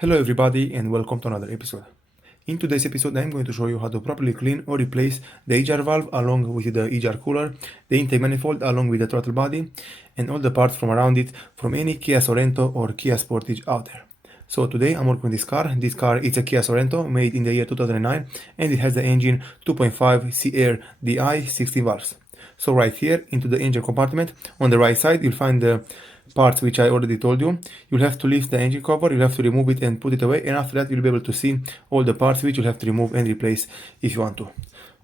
Hello everybody and welcome to another episode. In today's episode I'm going to show you how to properly clean or replace the EGR valve along with the EGR cooler, the intake manifold along with the throttle body, and all the parts from around it from any Kia Sorento or Kia Sportage out there. So today I'm working on this car. This car is a Kia Sorento made in the year 2009 and it has the engine 2.5 C-Air DI 16 valves. So right here into the engine compartment on the right side you'll find the parts which I already told you. You'll have to lift the engine cover, you'll have to remove it and put it away, and after that you'll be able to see all the parts which you'll have to remove and replace if you want to.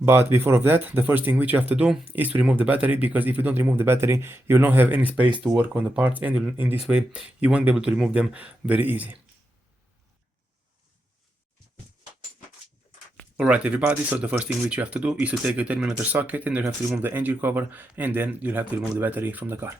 But before of that, the first thing which you have to do is to remove the battery, because if you don't remove the battery you will not have any space to work on the parts, and in this way you won't be able to remove them very easy. Alright everybody, so the first thing which you have to do is to take a 10mm socket and you'll have to remove the engine cover, and then you'll have to remove the battery from the car.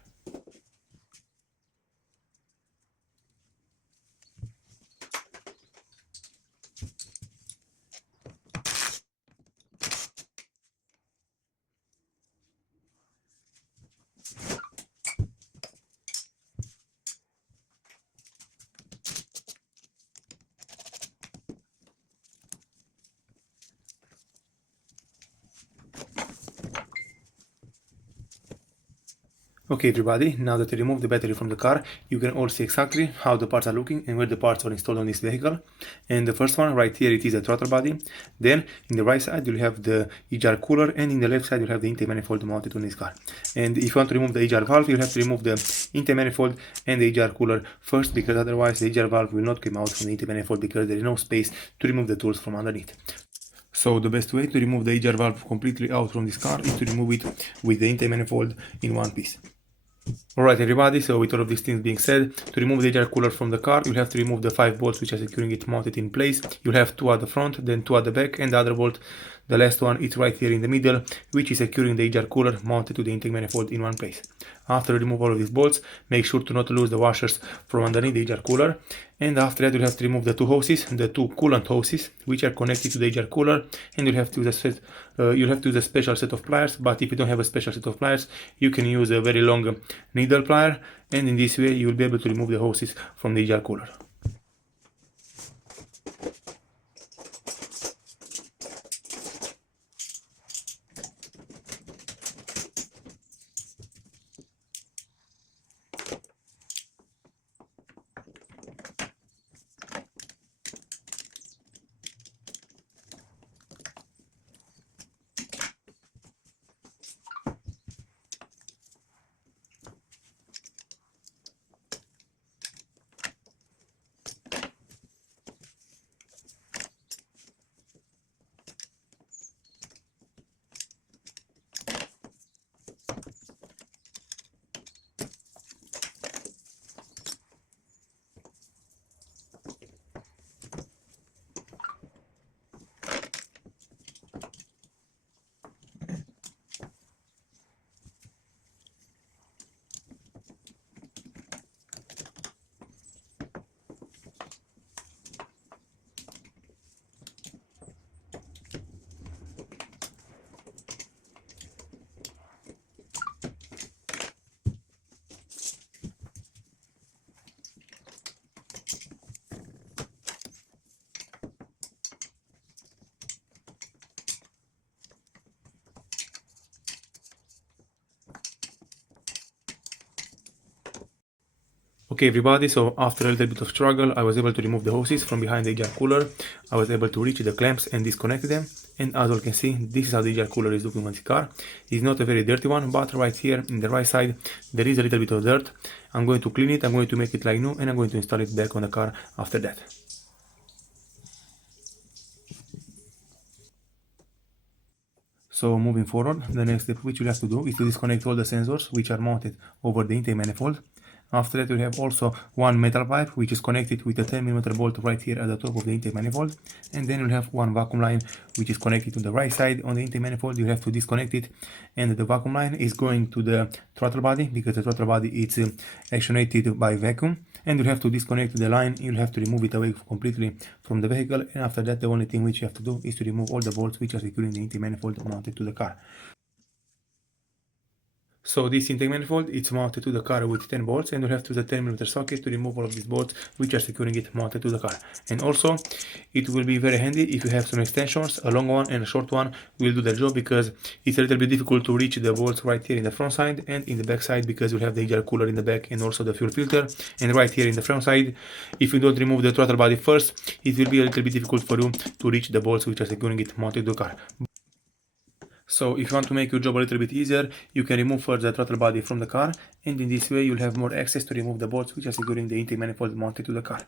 Okay everybody, now that you remove the battery from the car, you can all see exactly how the parts are looking and where the parts are installed on this vehicle. And the first one right here, it is the throttle body. Then in the right side you'll have the EGR cooler, and in the left side you'll have the intake manifold mounted on this car. And if you want to remove the EGR valve, you'll have to remove the intake manifold and the EGR cooler first, because otherwise the EGR valve will not come out from the intake manifold, because there is no space to remove the tools from underneath. So the best way to remove the EGR valve completely out from this car is to remove it with the intake manifold in one piece. Alright everybody, so with all of these things being said, to remove the EGR cooler from the car, you'll have to remove the 5 bolts which are securing it mounted in place. You'll have 2 at the front, then 2 at the back, and the other bolt, the last one, is right here in the middle, which is securing the EGR cooler mounted to the intake manifold in one place. After you remove all of these bolts, make sure to not lose the washers from underneath the EGR cooler, and after that you'll have to remove the 2 hoses, the 2 coolant hoses, which are connected to the EGR cooler, and you'll have to use a special set of pliers. But if you don't have a special set of pliers, you can use a very long needle plier, and in this way you will be able to remove the hoses from the EGR cooler. Okay everybody, so after a little bit of struggle I was able to remove the hoses from behind the EGR cooler. I was able to reach the clamps and disconnect them, and as you can see, this is how the EGR cooler is looking on the car. It's not a very dirty one, but right here in the right side there is a little bit of dirt. I'm going to clean it, I'm going to make it like new, and I'm going to install it back on the car after that. So moving forward, the next step which you'll have to do is to disconnect all the sensors which are mounted over the intake manifold. After that, we have also one metal pipe which is connected with a 10mm bolt right here at the top of the intake manifold, and then you'll have one vacuum line which is connected to the right side on the intake manifold. You have to disconnect it, and the vacuum line is going to the throttle body, because the throttle body is actuated by vacuum, and you'll have to disconnect the line. You'll have to remove it away completely from the vehicle, and after that the only thing which you have to do is to remove all the bolts which are securing the intake manifold mounted to the car. So this intake manifold, it's mounted to the car with 10 bolts, and you'll have to use a 10mm socket to remove all of these bolts which are securing it mounted to the car. And also, it will be very handy if you have some extensions. A long one and a short one will do the job, because it's a little bit difficult to reach the bolts right here in the front side and in the back side, because you'll have the EGR cooler in the back and also the fuel filter. And right here in the front side, if you don't remove the throttle body first, it will be a little bit difficult for you to reach the bolts which are securing it mounted to the car. So if you want to make your job a little bit easier, you can remove first the throttle body from the car, and in this way you'll have more access to remove the bolts which are securing the intake manifold mounted to the car.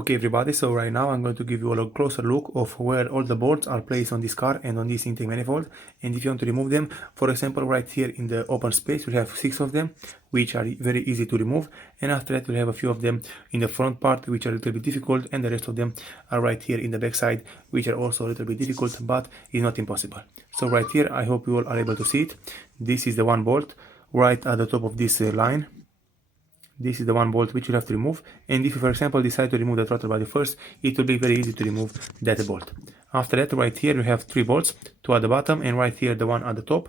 Okay everybody, so right now I'm going to give you a closer look of where all the bolts are placed on this car and on this intake manifold. And if you want to remove them, for example right here in the open space you have 6 of them, which are very easy to remove, and after that you have a few of them in the front part which are a little bit difficult, and the rest of them are right here in the back side, which are also a little bit difficult, but it's not impossible. So right here, I hope you all are able to see it. This is the one bolt right at the top of this line. This is the one bolt which you have to remove, and if you, for example, decide to remove the throttle body first, it will be very easy to remove that bolt. After that, right here you have 3 bolts, 2 at the bottom, and right here the one at the top.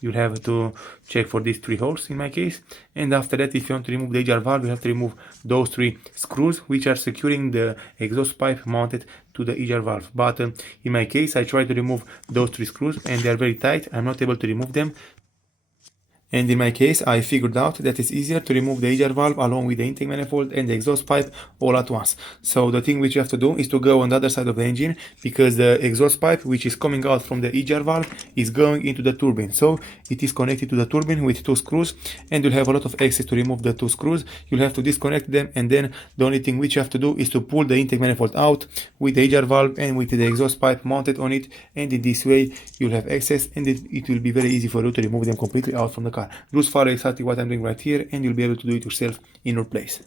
You'll have to check for these 3 holes in my case. And after that, if you want to remove the EGR valve, you have to remove those 3 screws which are securing the exhaust pipe mounted to the EGR valve. But in my case, I tried to remove those 3 screws and they are very tight. I'm not able to remove them. And in my case, I figured out that it's easier to remove the EGR valve along with the intake manifold and the exhaust pipe all at once. So the thing which you have to do is to go on the other side of the engine, because the exhaust pipe which is coming out from the EGR valve is going into the turbine. So it is connected to the turbine with 2 screws, and you'll have a lot of access to remove the 2 screws. You'll have to disconnect them, and then the only thing which you have to do is to pull the intake manifold out with the EGR valve and with the exhaust pipe mounted on it, and in this way you'll have access, and it will be very easy for you to remove them completely out from the car. Just follow exactly what I'm doing right here and you'll be able to do it yourself in your place.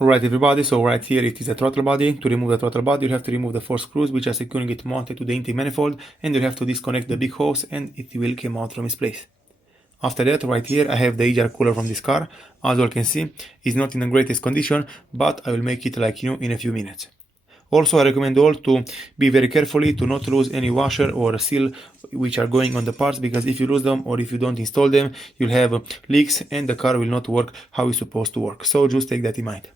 Alright everybody, so right here it is a throttle body. To remove the throttle body, you have to remove the 4 screws which are securing it mounted to the intake manifold, and you have to disconnect the big hose and it will come out from its place. After that, right here I have the EGR cooler from this car. As you all can see, it's not in the greatest condition, but I will make it like new in a few minutes. Also, I recommend all to be very carefully to not lose any washer or seal which are going on the parts, because if you lose them or if you don't install them, you'll have leaks and the car will not work how it's supposed to work. So just take that in mind.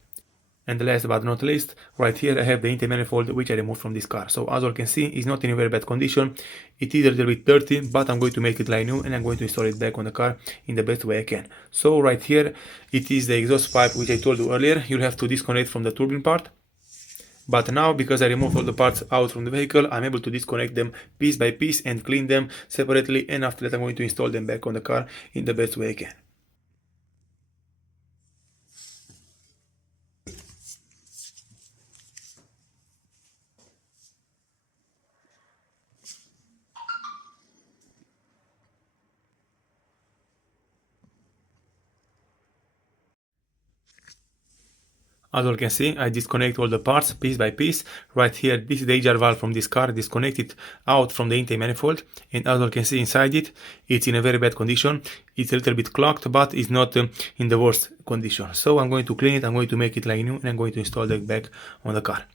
And last but not least, right here I have the intake manifold which I removed from this car. So as you can see, it's not in a very bad condition. It is a little bit dirty, but I'm going to make it like new and I'm going to install it back on the car in the best way I can. So right here, it is the exhaust pipe which I told you earlier. You'll have to disconnect from the turbine part. But now, because I removed all the parts out from the vehicle, I'm able to disconnect them piece by piece and clean them separately, and after that I'm going to install them back on the car in the best way I can. As you can see, I disconnect all the parts piece by piece. Right here, this is the EGR valve from this car, disconnected out from the intake manifold. And as you can see inside it, it's in a very bad condition. It's a little bit clogged, but it's not in the worst condition. So I'm going to clean it, I'm going to make it like new, and I'm going to install it back on the car.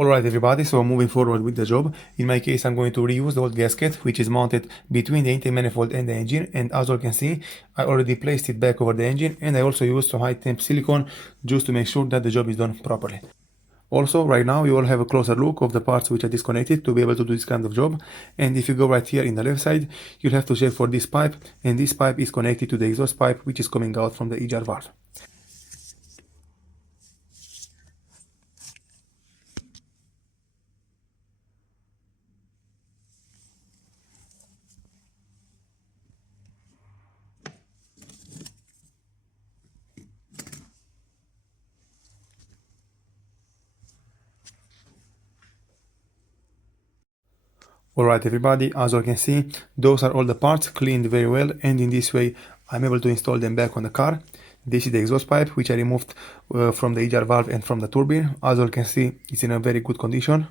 Alright everybody, so moving forward with the job. In my case I'm going to reuse the old gasket which is mounted between the intake manifold and the engine, and as you can see I already placed it back over the engine, and I also used some high temp silicone just to make sure that the job is done properly. Also, right now you will have a closer look of the parts which are disconnected to be able to do this kind of job. And if you go right here in the left side, you'll have to check for this pipe, and this pipe is connected to the exhaust pipe which is coming out from the EGR valve. Alright everybody, as you can see, those are all the parts cleaned very well, and in this way I'm able to install them back on the car. This is the exhaust pipe which I removed from the EGR valve and from the turbine. As you can see, it's in a very good condition.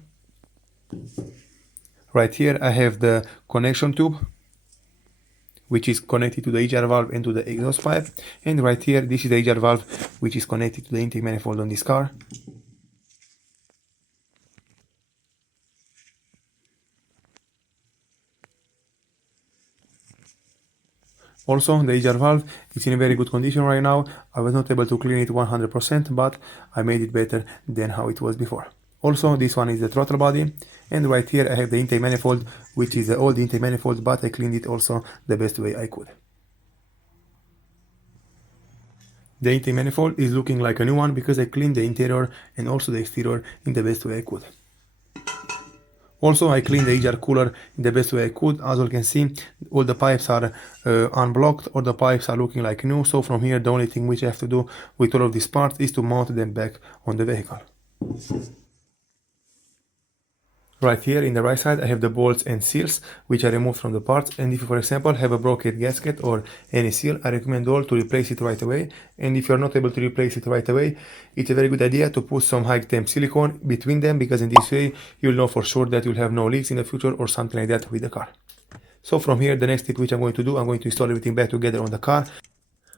Right here I have the connection tube which is connected to the EGR valve and to the exhaust pipe, and right here this is the EGR valve which is connected to the intake manifold on this car. Also, the EGR valve is in a very good condition right now. I was not able to clean it 100%, but I made it better than how it was before. Also, this one is the throttle body, and right here I have the intake manifold, which is the old intake manifold, but I cleaned it also the best way I could. The intake manifold is looking like a new one because I cleaned the interior and also the exterior in the best way I could. Also, I cleaned the EGR cooler in the best way I could. As you can see, all the pipes are unblocked, or the pipes are looking like new. So from here, the only thing which I have to do with all of these parts is to mount them back on the vehicle. Right here in the right side I have the bolts and seals which I removed from the parts, and if you for example have a broken gasket or any seal, I recommend all to replace it right away. And if you're not able to replace it right away, it's a very good idea to put some high temp silicone between them, because in this way you'll know for sure that you'll have no leaks in the future or something like that with the car. So from here, the next step which I'm going to do, I'm going to install everything back together on the car.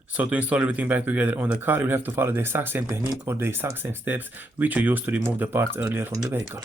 So to install everything back together on the car, you'll have to follow the exact same technique or the exact same steps which you used to remove the parts earlier from the vehicle.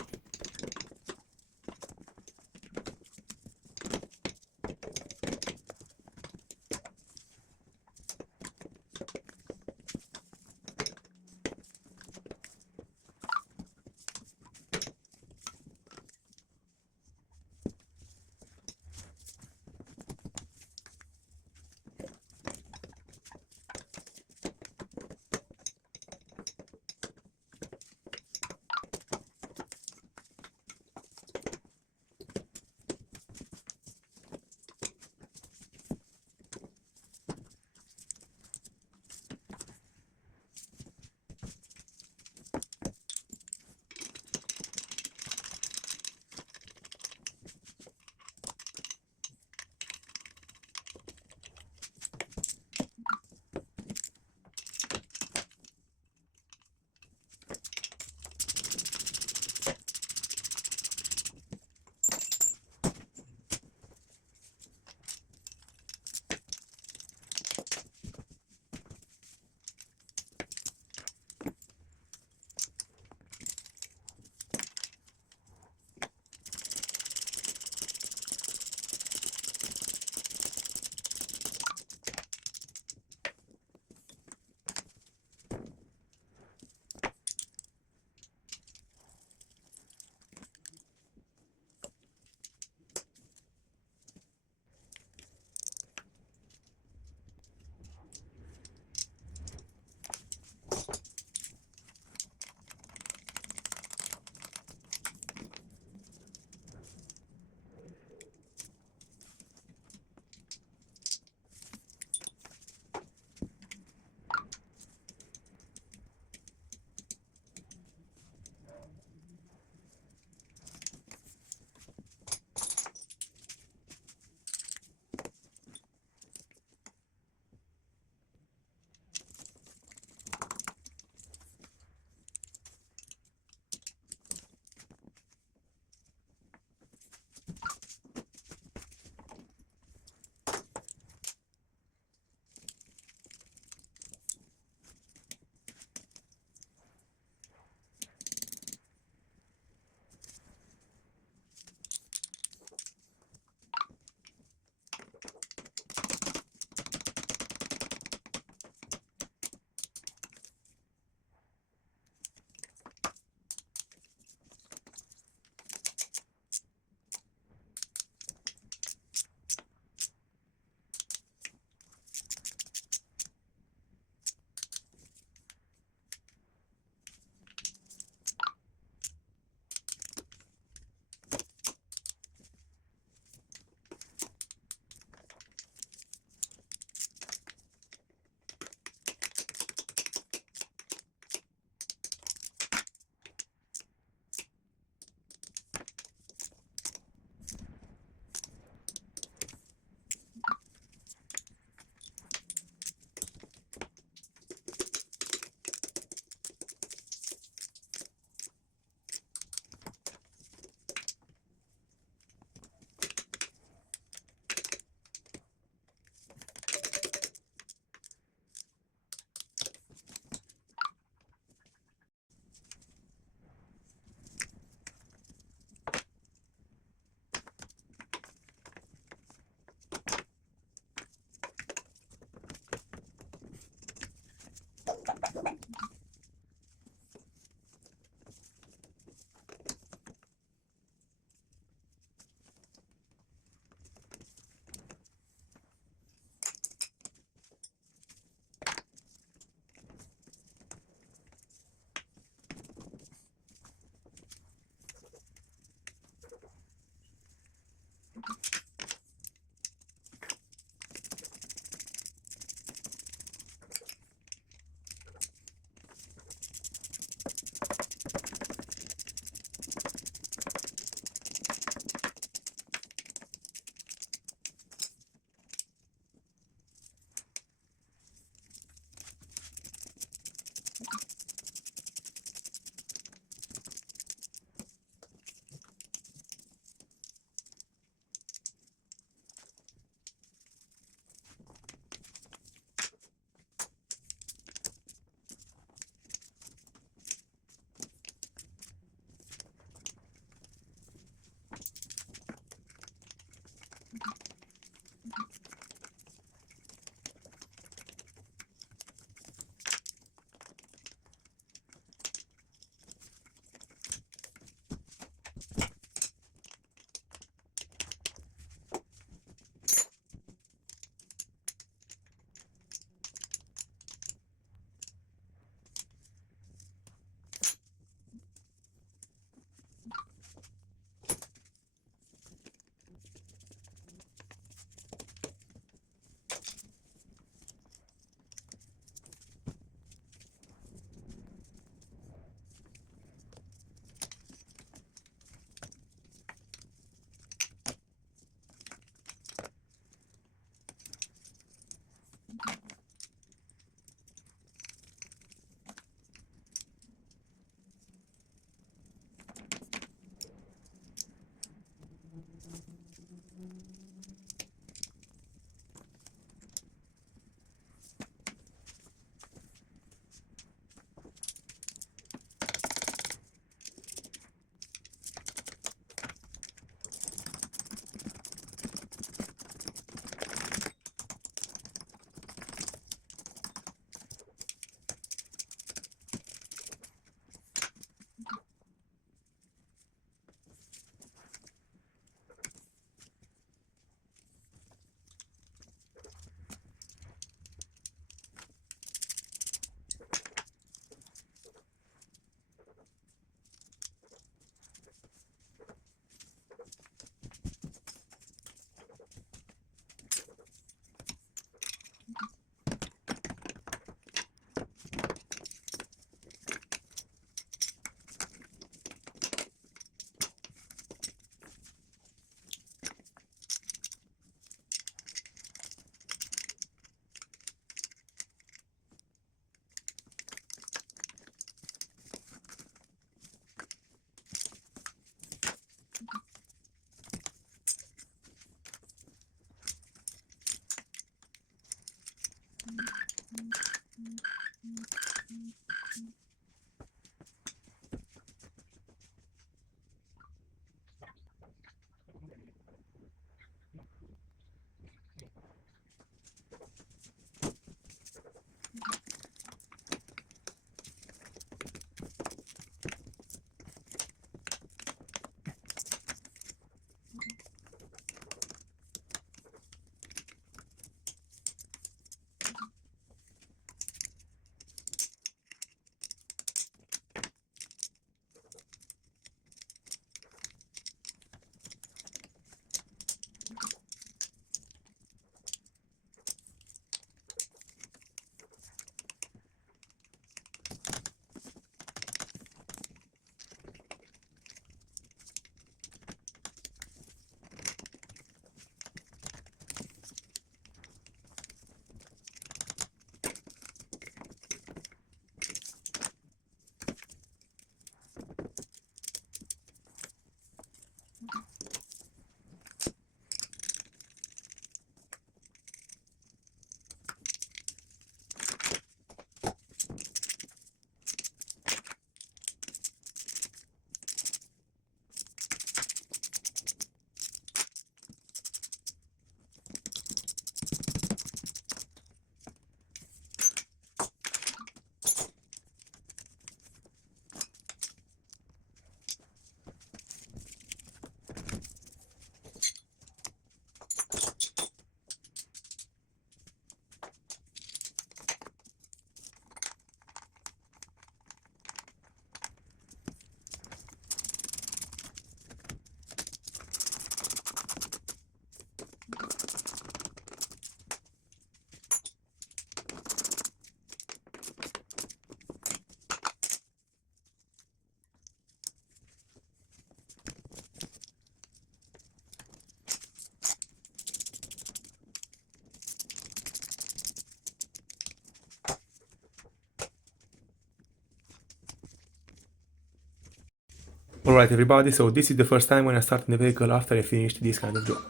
Alright everybody, so this is the first time when I start in the vehicle after I finished this kind of job.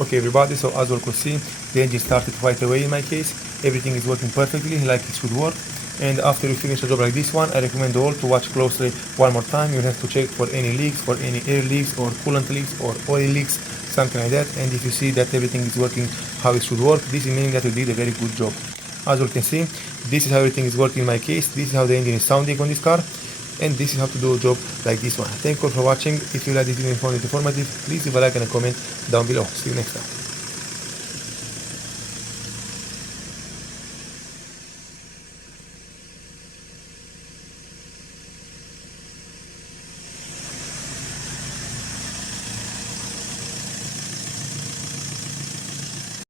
Okay everybody, so as you could see, the engine started right away in my case. Everything is working perfectly like it should work. And after you finish a job like this one, I recommend all to watch closely one more time. You have to check for any leaks, for any air leaks or coolant leaks or oil leaks, something like that. And if you see that everything is working how it should work, this is meaning that you did a very good job. As you can see, this is how everything is working in my case. This is how the engine is sounding on this car. And this is how to do a job like this one. Thank you all for watching. If you like this video and found it informative, please leave a like and a comment down below. See you next time.